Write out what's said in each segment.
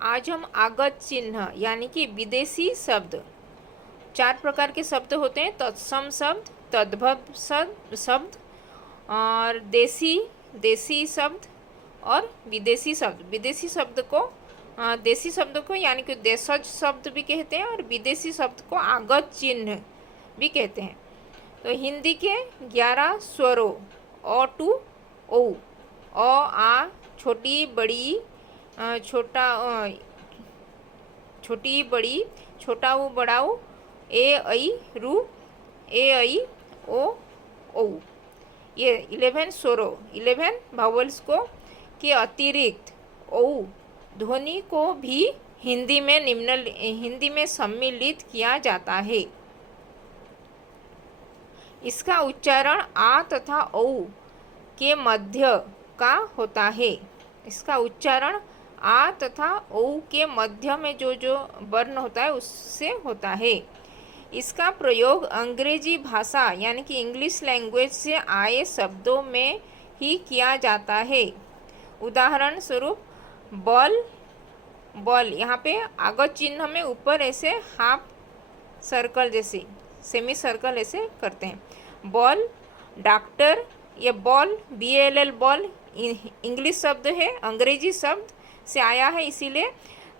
आज हम आगत चिन्ह यानी कि विदेशी शब्द, 4 प्रकार के शब्द होते हैं। तत्सम शब्द, तद्भव शब्द और देसी शब्द और विदेशी शब्द। देसी शब्द को यानी कि देशज शब्द भी कहते हैं और विदेशी शब्द को आगत चिन्ह भी कहते हैं। तो हिंदी के 11 स्वरों अ टू ओ, अ आ, छोटी बड़ी, छोटी बड़ी, छोटा ऊ बड़ा ऊ, ए ऐ रू, ए ऐ ओ औ, ये 11 स्वरों 11 वावल्स को के अतिरिक्त औ ध्वनि को भी हिंदी में सम्मिलित किया जाता है। इसका उच्चारण आ तथा औ के मध्य का होता है। इसका उच्चारण आ तथा औ के मध्य में जो वर्ण होता है उससे होता है। इसका प्रयोग अंग्रेजी भाषा यानी कि इंग्लिश लैंग्वेज से आए शब्दों में ही किया जाता है। उदाहरण स्वरूप बॉल यहाँ पे आगत चिन्ह में ऊपर ऐसे हाफ सर्कल जैसे सेमी सर्कल ऐसे करते हैं। बॉल, डॉक्टर, ये बॉल BALL बॉल इंग्लिश शब्द है, अंग्रेजी शब्द से आया है, इसीलिए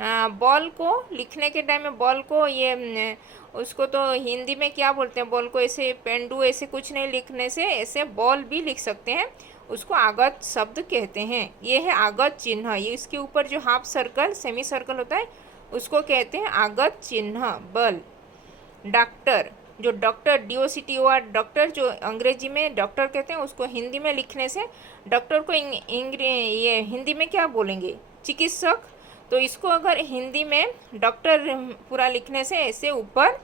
बॉल को लिखने के टाइम में बॉल को ये उसको तो हिंदी में क्या बोलते हैं, बॉल को ऐसे पेंडू ऐसे कुछ नहीं लिखने से ऐसे बॉल भी लिख सकते हैं, उसको आगत शब्द कहते हैं। ये है आगत चिन्ह। ये इसके ऊपर जो हाफ सर्कल सेमी सर्कल होता है उसको कहते हैं आगत चिन्ह। बल, डॉक्टर, जो डॉक्टर DOCTOR डॉक्टर जो अंग्रेजी में डॉक्टर कहते हैं उसको हिंदी में लिखने से डॉक्टर को ये हिंदी में क्या बोलेंगे, चिकित्सक। तो इसको अगर हिंदी में डॉक्टर पूरा लिखने से ऐसे ऊपर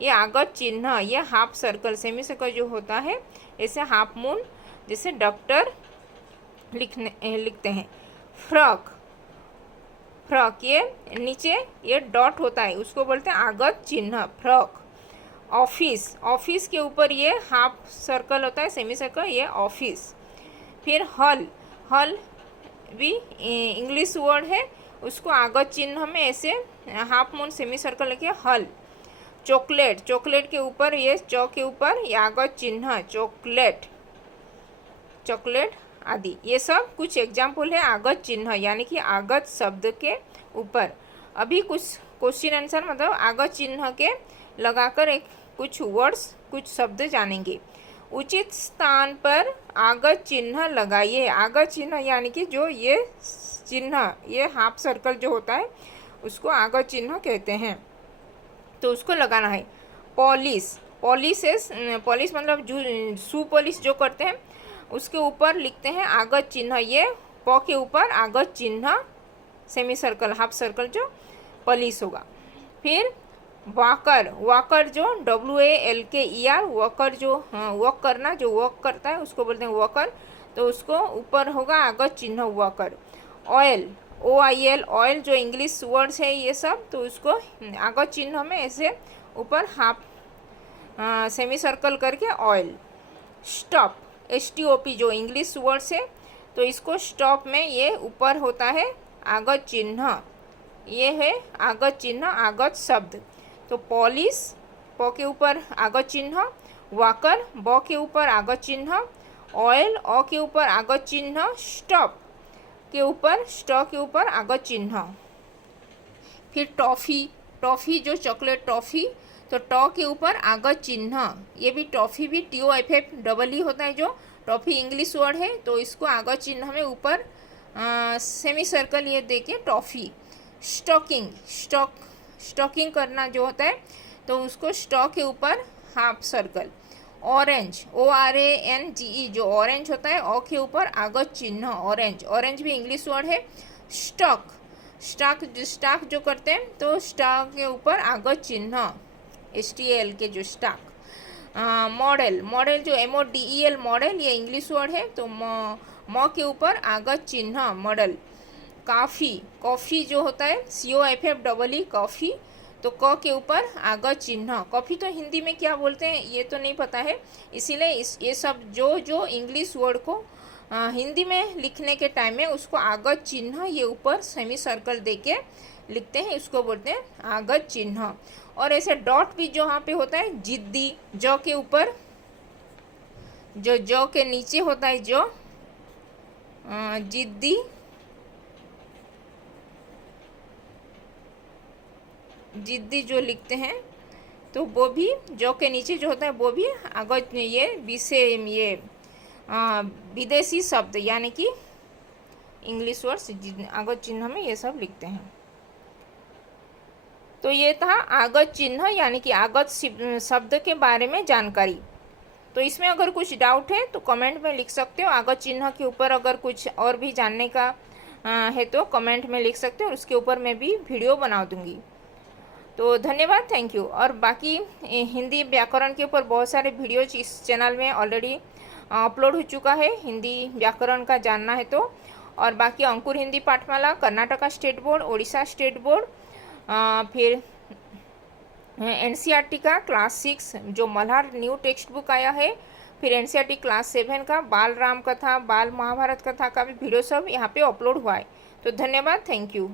ये आगत चिन्ह, ये हाफ सर्कल सेमी सर्कल जो होता है ऐसे हाफ मून जैसे डॉक्टर लिखते हैं। फ्रॉक, ये नीचे ये डॉट होता है उसको बोलते हैं आगत चिन्ह फ्रॉक। ऑफिस के ऊपर ये हाफ सर्कल होता है सेमी सर्कल, ये ऑफिस। फिर हल भी इंग्लिश वर्ड है, उसको आगत चिन्ह में ऐसे हाफ मून सेमी सर्कल लिखे हल। चॉकलेट के ऊपर ये के ऊपर ये आगत चिन्ह चॉकलेट आदि। ये सब कुछ एग्जाम्पल है आगत चिन्ह यानी कि आगत शब्द के ऊपर। अभी कुछ क्वेश्चन आंसर मतलब आगत चिन्ह के लगाकर कुछ वर्ड्स कुछ शब्द जानेंगे। उचित स्थान पर आगत चिन्ह लगाइए। आगत चिन्ह यानी कि जो ये चिन्ह ये हाफ सर्कल जो होता है उसको आगत चिन्ह कहते हैं, तो उसको लगाना है। पॉलिश मतलब जो शू पॉलिश जो करते हैं उसके ऊपर लिखते हैं आगत चिन्ह, ये प के ऊपर आगत चिन्ह सेमी सर्कल हाफ सर्कल जो पॉलिश होगा। फिर वॉकर जो WALKER वॉकर जो वॉक करना जो वॉक करता है उसको बोलते हैं वॉकर, तो उसको ऊपर होगा आगत चिन्ह वॉकर। ऑयल OIL ऑयल जो इंग्लिश वर्ड्स है ये सब, तो उसको आगत चिन्ह में ऐसे ऊपर हाफ सेमी सर्कल करके ऑयल। स्टॉप STOP जो इंग्लिश वर्ड्स है, तो इसको स्टॉप में ये ऊपर होता है आगत चिन्ह, ये है आगत चिन्ह आगत शब्द। तो पॉलिश प के ऊपर आगत चिन्ह, वॉकर ब के ऊपर आगत चिन्ह, ऑयल अ के ऊपर आगत चिन्ह, स्टॉप के ऊपर आगत चिन्ह। फिर टॉफ़ी जो चॉकलेट टॉफ़ी, तो ट के ऊपर आगत चिन्ह, ये भी टॉफ़ी भी TOFF होता है जो टॉफ़ी इंग्लिश वर्ड है, तो इसको आगत चिन्ह में ऊपर सेमी सर्कल ये देके टॉफ़ी। स्टॉकिंग करना जो होता है तो उसको स्टॉक के ऊपर हाफ सर्कल। ऑरेंज ORANGE जो ऑरेंज होता है ओ के ऊपर आगत चिन्ह ऑरेंज भी इंग्लिश वर्ड है। स्टॉक जो करते हैं तो स्टॉक के ऊपर आगत चिन्ह STAL के जो स्टॉक। मॉडल जो MODEL मॉडल ये इंग्लिश वर्ड है, तो म के ऊपर आगत चिन्ह मॉडल। कॉफ़ी जो होता है COFFEE कॉफ़ी, तो क के ऊपर आगत चिन्ह। कॉफ़ी तो हिंदी में क्या बोलते हैं ये तो नहीं पता है, इसीलिए ये सब जो इंग्लिश वर्ड को हिंदी में लिखने के टाइम में उसको आगत चिन्ह ये ऊपर सेमी सर्कल देके लिखते हैं, इसको बोलते हैं आगत चिन्ह। और ऐसे डॉट भी जो यहाँ पे होता है जिद्दी, ज के ऊपर जो ज के नीचे होता है जो जिद्दी, जिद्दी जो लिखते हैं तो वो भी जो के नीचे जो होता है वो भी आगत ये विषय ये विदेशी शब्द यानी कि इंग्लिश वर्ड्स आगत चिन्ह में ये सब लिखते हैं। तो ये था आगत चिन्ह यानी कि आगत शब्द के बारे में जानकारी। तो इसमें अगर कुछ डाउट है तो कमेंट में लिख सकते हो। आगत चिन्ह के ऊपर अगर कुछ और भी जानने का है तो कमेंट में लिख सकते हो, और उसके ऊपर मैं भी वीडियो बना दूंगी। तो धन्यवाद, थैंक यू। और बाकी हिंदी व्याकरण के ऊपर बहुत सारे वीडियोज इस चैनल में ऑलरेडी अपलोड हो चुका है, हिंदी व्याकरण का जानना है तो। और बाकी Ankur Hindi Pathmala, Karnataka state board, Orissa state board, फिर एनसीईआरटी का क्लास 6 जो मल्हार न्यू टेक्स्ट बुक आया है, फिर एनसीईआरटी क्लास 7 का बाल राम कथा, बाल महाभारत कथा का भी वीडियो सब यहाँ पे अपलोड हुआ है। तो धन्यवाद, थैंक यू।